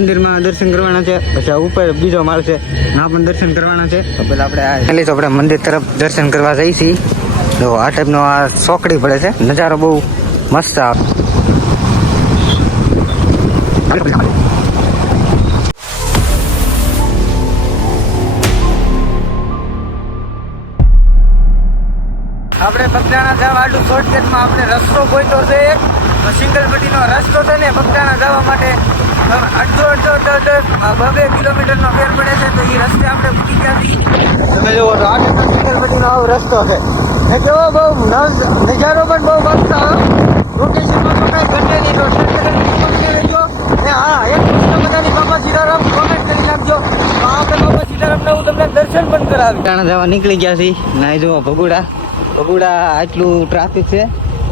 મંદિરમાં દર્શન કરવાના છે, પછી આ ઉપર બીજો માળ છે, ના પણ દર્શન કરવાના છે. તો પેલા આપણે મંદિર તરફ દર્શન કરવા જઈએ છીએ. જો આ ટાઈપનો આ ચોકડી પડે છે, નજારો બહુ મસ્ત આવે. આપણે બગદાણા જવા આટલું શોર્ટકટમાં આપણે રસ્તો ગોઈતો છે. સિંગલ પટ્ટીનો રસ્તો છે ને બગદાણા જવા માટે અડધો 2 કિલોમીટરનો ફેર પડે છે. તો એ રસ્તે આપણે મૂકી ગયા છીએ. તમે જુઓ તો આ સિંગલ પટ્ટીનો આવો રસ્તો છે. એ કેવો બહુ નજારો પણ બહુ મસ્ત આવે. લોકેશનમાં તો કાંઈ ઘટે નહીં. તો રહેજો ને હા, એક બધાની બાપા સીતારામ કોમેન્ટ કરી નાખજો. તો આપણે બાપા સીતારામને હું તમને દર્શન પણ કરાવી. બગદાણા જવા નીકળી ગયા છીએ. ના જુઓ ભગુડા આટલું ટ્રાફિક છે.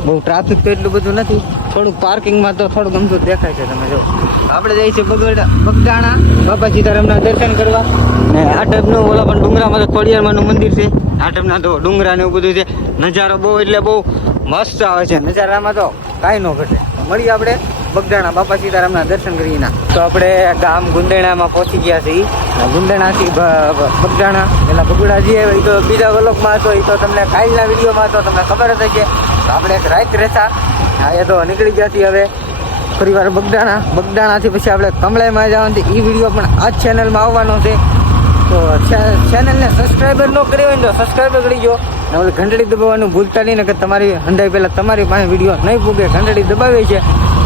બહુ ટ્રાફિક તો એટલું બધું નથી. થોડુંક પાર્કિંગમાં તો થોડુંક ગમતું દેખાય છે. તમે જો આપણે જઈએ છીએ બગદાણા બાપા સીતારામના દર્શન કરવા. ને આ ટાઈપનું ઓલા પણ ડુંગરામાં તો ખોડિયારમાંનું મંદિર છે. આ ટાઈપના તો ડુંગરા ને એવું બધું છે. નજારો બહુ એટલે બહુ મસ્ત આવે છે. નજારામાં તો કાંઈ ન ઘટે. મળીએ આપણે બગદાણા બાપા સીતારામના દર્શન કરીને. તો આપણે ગામ ગુંદેણામાં પહોંચી ગયા છીએ. ગુંદેણાથી બગદાણા પેલા બગુડા જઈએ એ તો બીજા વ્લોગમાં હતો. એ તો તમને કાલના વિડીયોમાં તો તમને ખબર જ છે. તો આપણે એક રાત રહેતા એ તો નીકળી ગયા છીએ. હવે ફરીવાર બગદાણાથી પછી આપણે કમળાઈમાં જવાનું છે. એ વિડીયો પણ આ જ ચેનલમાં આવવાનો છે. તો ચેનલને સબસ્ક્રાઈબર ન કરી હોય ને તો સબસ્ક્રાઈબર કરી જો. ને ઓલી ઘંટડી દબાવવાનું ભૂલતા નહીં ને કે તમારી હંધાઈ પહેલાં તમારી પાસે વિડીયો નહીં પૂગે. ઘંટડી દબાવી છે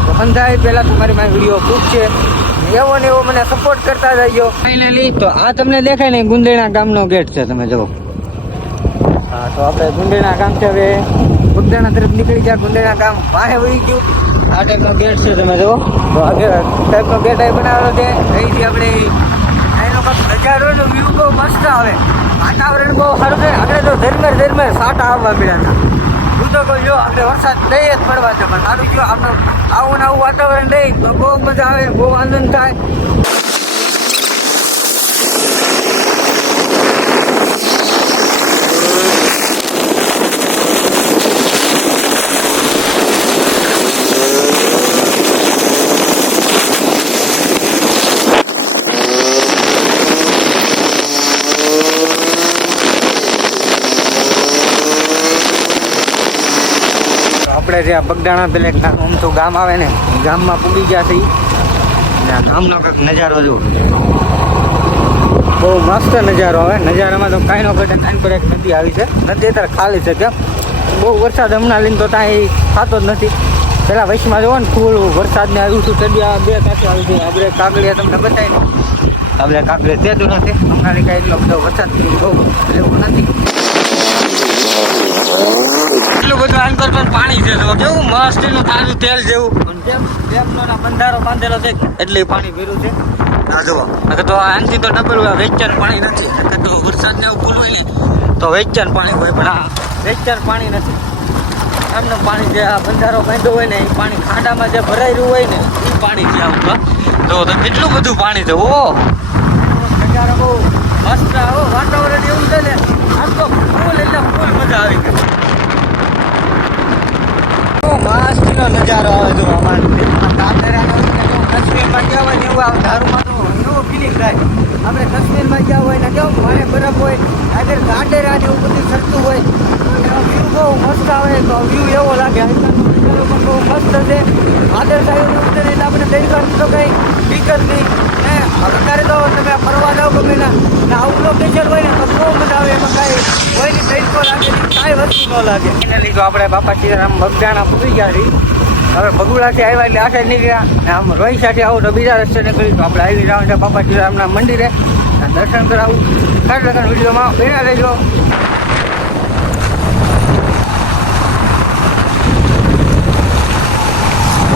તો હંધાઈ પહેલાં તમારી પાસે વિડીયો પૂગશે. એવો ને એવો મને સપોર્ટ કરતા જજો. ફાઇનલી તો આ તમને દેખાય ને ગુંદેણા ગામનો ગેટ છે. તમે જુઓ. હા, તો આપણે ગુંદેણા ગામ છે. હવે બગદાણા તરફ નીકળી ગયા. ગુંદેણા ગામ પાસે વળી ગયું. આ ટાઈપનો ગેટ છે. તમે જુઓ તો આ ટાઈપનો ગેટ અહીં બનાવેલો છે. અહીંથી આપણે એનો નજારોનો વ્યૂ બહુ મસ્ત આવે. વાતાવરણ બહુ સારું છે. આપણે તો ધર્મેર સાટા આવવા મળ્યા હતા. હું તો કહું જો આપણે વરસાદ દઈ જ પડવા છે. પણ સારું જો આપણે આવું ને આવું વાતાવરણ દઈ તો બહુ મજા આવે, બહુ આનંદ થાય. આપણે જે બગદાણા પેલા એક ઊમથું ગામ આવે ને ગામમાં પૂગી ગયા છે. ગામનો કંઈક નજારો જો બહુ મસ્ત નજારો આવે. નજારામાં તો કાંઈ ન ઘટે. કાંઈ પર એક નદી આવી છે. નદી અત્યારે ખાલી છે. કેમ બહુ વરસાદ હમણાં લઈને તો ત્યાં થતો જ નથી. પેલા વૈશમાં જુઓ ને ફૂલ વરસાદને આવ્યું હતું. ચડિયા 2 કાંઠે આવી છે. આપણે કાગળિયા તમને બતાવી આપણે કાગળિયા તેતું નથી. હમણાં કાંઈ એટલો બધો વરસાદ બહુ એવું નથી. એટલું બધું આંકર પર પાણી છે. તો કેવું મસ્ત એનું તાજું તેલ જેવું જેમ બંધારો બાંધેલો છે એટલે પાણી ભર્યું છે. આ જુઓ તો આનાથી તો ડબલ વેચાણ પાણી નથી. તો વરસાદ ને એવું ફૂલ હોય ને તો વેચાણ પાણી હોય. પણ આ વેચાણ પાણી નથી. એમનું પાણી જે આ બંધારો બાંધ્યો હોય ને એ પાણી ખાડામાં જે ભરાઈ રહ્યું હોય ને એ પાણી છે આવું. તો કેટલું બધું પાણી છે. ઓ નજારો બહુ મસ્ત આવો. વાતાવરણ એવું છે ને આમ તો ફૂલ એટલે ફૂલ મજા આવી ગઈ. મસ્તનો નજારો આવે. જો કાશ્મીરમાં ગયા હોય ને એવું આવે. ધારુમાં તો એવું ફિલિંગ થાય. આપણે કાશ્મીરમાં ગયા હોય ને કેવું મારે બરફ હોય, આગળ ગાંડેરા ને એવું બધું સરતું હોય. વ્યૂ બહુ મસ્ત આવે. તો વ્યૂ એવો લાગે. પણ બહુ મસ્ત છે. વાદળછાયું એવું છે એટલે આપણે દરિયાનું તો કંઈ ફિકર નહીં. અત્યારે તો તમે ફરવા જાઓ ગમે ને આવું લોકેશન હોય ને તો બહુ મજા આવે. એમાં કાંઈ હોય ને તરીકો લાગે કાંઈ વસ્તુ ન લાગે. એને લીધો આપણે બાપા સીતારામ બગદાણા પૂરી ગયા છીએ. હવે બગુડાથી આવ્યા એટલે આ સાઈડ નીકળ્યા. આમ રોઈ સાથે આવું તો બીજા રસ્તે નીકળી. તો આપણે આવી રહ્યા છે બાપા સીતારામના મંદિરે દર્શન કરાવું. ખાસ લગન વિડીયોમાં બેના રહેજો.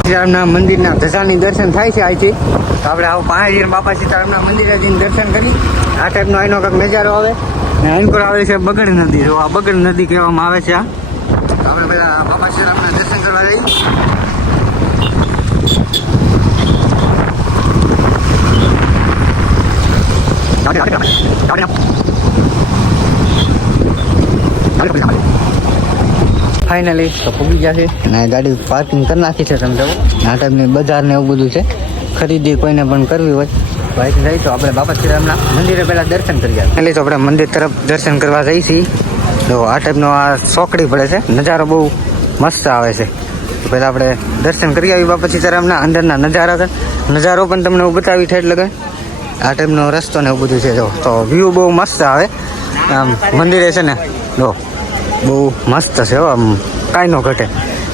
સીતારામના મંદિરના ધજાની દર્શન થાય છે અહીંથી. તો આપણે આવું પાસે જઈને બાપા સીતારામના મંદિરે જઈને દર્શન કરી. આ ટાઈપનો એનો કંઈક નજારો આવે. ને એન પર આવે છે બગડ નદી. જો આ બગડ નદી કહેવામાં આવે છે. આ તો આપણે પહેલાં બાપા સીતારામના દર્શન કરવા જઈએ. ફાઇનલી તો પૂગી ગયા છે. અને ગાડી પાર્કિંગ કરી નાખી છે. તમે જુઓ આ ટાઈપની બજાર ને એવું બધું છે. ખરીદી કોઈને પણ કરવી હોય તો અહીંથી જઈ તો આપણે બાપા સીતારામના મંદિરે પહેલાં દર્શન કરી આવ્યા. એટલે તો આપણે મંદિર તરફ દર્શન કરવા જઈએ છીએ. તો આ ટાઈપનો આ ચોકડી પડે છે, નજારો બહુ મસ્ત આવે છે. તો પહેલાં આપણે દર્શન કરી આવી બાપા સીતારામના અંદરના નજારા છે. નજારો પણ તમને હું બતાવી ઠેઠ લગે આ ટાઈપનો રસ્તો ને એવું બધું છે. જો તો વ્યૂ બહુ મસ્ત આવે આમ મંદિરે છે ને. જો બહુ મસ્ત છે આમ કાંઈ ન ઘટે.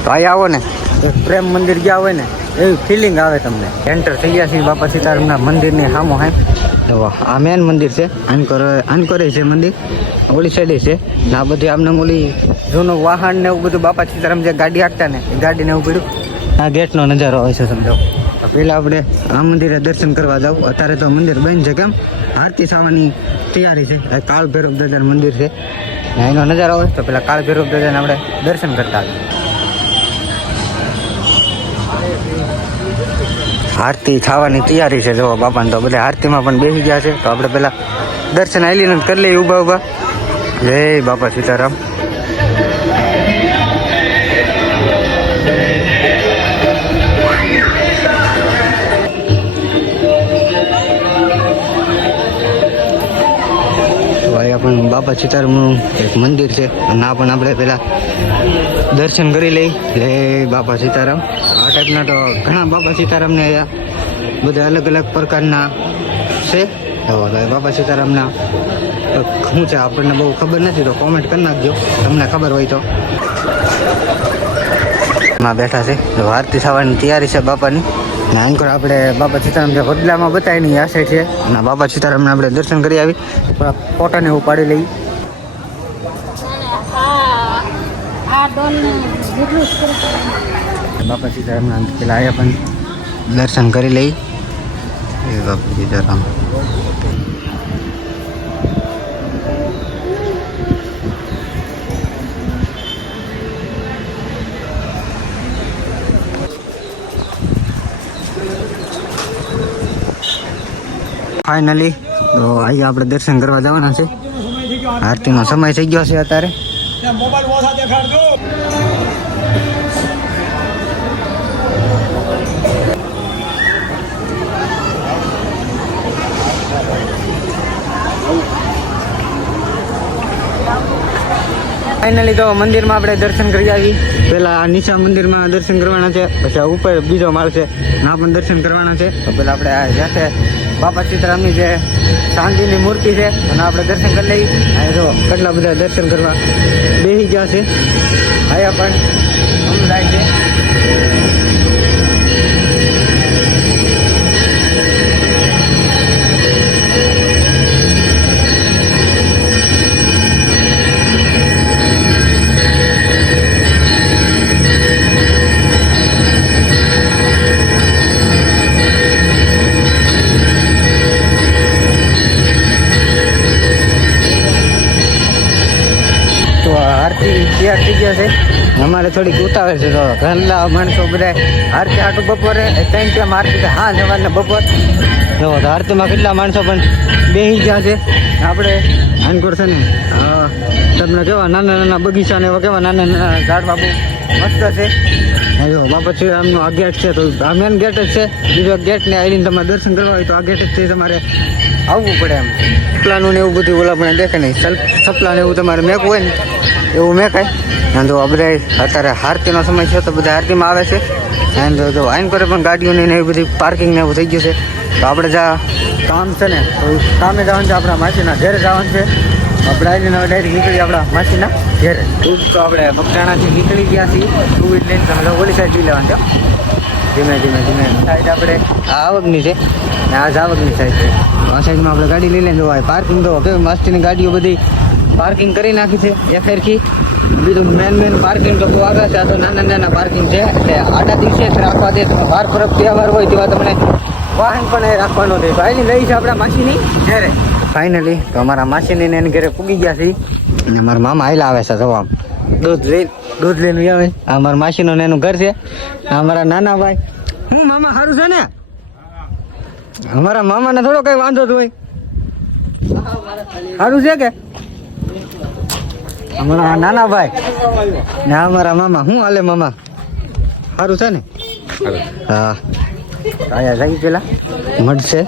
તો અહીં આવો ને એક પ્રેમ મંદિર ગયા હોય ને એવી ફિલિંગ આવે તમને. એન્ટર થઈ ગયા છીએ બાપા સીતારામના મંદિરની સામો હાઈ. તો આ મેન મંદિર છે, આનકોરે છે મંદિર, ઓલી સાઈડે છે ને આ બધી આમને ઓલી જૂનું વાહન ને એવું બધું બાપા સીતારામ જે ગાડી હાંકતા ને એ ગાડીને એવું બધું આ ગેટનો નજારો હોય છે સમજો. પહેલાં આપણે આ મંદિરે દર્શન કરવા જાવ. અત્યારે તો મંદિર બંધ છે, કેમ આરતી થવાની તૈયારી છે. કાળ ભૈરવ દાદાનું મંદિર છે, એનો નજારો હોય તો પેલા કાળ ભૈરવ દાદાને આપણે દર્શન કરતા આવીએ. આરતી થવાની તૈયારી છે જો બાપાને. તો બધા આરતીમાં પણ બેસી ગયા છે. તો આપણે પેલા દર્શન આવીને કરી લઈએ ઊભા ઊભા. જય બાપા સીતારામ. પણ બાપા સીતારામનું એક મંદિર છે અને આ પણ આપણે પહેલાં દર્શન કરી લઈ. જય બાપા સીતારામ. આ ટાઈપના તો ઘણા બાપા સીતારામને બધા અલગ અલગ પ્રકારના છે. બાપા સીતારામના શું છે આપણને બહુ ખબર નથી, તો કોમેન્ટ કરી નાખજો તમને ખબર હોય તો. એમાં બેઠા છે, આરતી થવાની તૈયારી છે બાપાની. ને આંકર આપણે બાપા સીતારામ જે વડલામાં બતાવીને આ સાઈડ છે અને બાપા સીતારામને આપણે દર્શન કરી આવી. થોડા ફોટાને એવું પાડી લઈ. બાપા સીતારામના પેલા આયા પણ દર્શન કરી લઈ. એ બાપા સીતારામ. ફાઇનલી તો અહીંયા આપણે દર્શન કરવા જવાના છે. આરતીનો સમય થઈ ગયો છે અત્યારે. ફાઇનલી તો મંદિરમાં આપણે દર્શન કરી આવી. પેલા નીચા મંદિરમાં દર્શન કરવાના છે, પછી ઉપર બીજો માળ છે ના પણ દર્શન કરવાના છે. તો પેલા આપણે જાતે બાપા સીતારામની જે ચાંદીની મૂર્તિ છે અને આપણે દર્શન કરી લઈએ. અહીંયા જો કેટલા બધા દર્શન કરવા બેસી ગયા છે. અહીંયા પણ સમજાય છે. તૈયાર થઈ ગયા છે. અમારે થોડીક ઉતાવળ છે. તો ઘરના માણસો બધા આરતી આટું બપોરે 3 PM આરતી હા સવારને બપોર જો તો આરતીમાં કેટલા માણસો પણ બેસી ગયા છે. આપણે આનકોર છે ને તમને કેવા નાના નાના બગીચા ને એવા કેવા નાના નાના ઝાડવા બહુ મસ્ત છે. જો બાપા શ્રીરામનો આ ગેટ છે, તો આ મેન ગેટ જ છે. બીજો ગેટ ને આવીને તમારે દર્શન કરવા હોય તો આ ગેટ જ છે, તમારે આવવું પડે. એમ સપલાનું ને એવું બધું ઓલા પણ દેખે નહીં. સપલા ને એવું તમારે મેકવું હોય ને એવું મેકાય. અને જો બધા અત્યારે આરતીનો સમય છે તો બધા આરતીમાં આવે છે. અને જો આઈન કરે પણ ગાડીઓની ને એવી બધી પાર્કિંગ ને એવું થઈ ગયું છે. તો આપણે જ્યાં કામ છે ને તો કામે જવાનું છે, આપણા માસીના ઘેરે જવાનું છે. આપણે આવીને ડાયરેક્ટ નીકળી આપણા માસીના ઘેરે. તો આપણે બગદાણાથી નીકળી ગયા છીએ. 2 વ્હીલ લઈને તમે ઓલી સાઈડ જઈ લેવાનું છે. ધીમે ધીમે ધીમે સાઈડ આપણે આ આવકની છે ને આ જાવકની સાઈડ છે. આ સાઈડમાં આપણે ગાડી લઈ લઈને જોવાય. પાર્કિંગ તો કેવી મસ્તીની ગાડીઓ બધી પાર્કિંગ કરી નાખી છે એક ફેરથી. બીજું મેન પાર્કિંગ તો બહુ આગળ છે. આ તો નાના નાના પાર્કિંગ છે. એટલે આડા દિવસે રાખવા દે. તમે બાર પરબ તહેવાર હોય તેવા તમને વાહન પણ રાખવાનો દે. તો એની લઈ છે આપણા માસીની ઘેરે. ફાઇનલી તો અમારા માસીની ને એની ઘરે પૂગી ગયા છે. અને અમારા મામા આયલા આવે છે જવા દૂધ લઈને આવે. આ અમારા માસીનું એનું ઘર છે. આ અમારા નાના ભાઈ. હું મામા સારું છે ને? અમારા મામાને થોડો કઈ વાંધો જ હોય. સારું છે કે અમારા નાના ભાઈ ને અમારા મામા. શું હાલે મામા? સારું છે ને? હા અહીંયા જઈ પેલા મળશે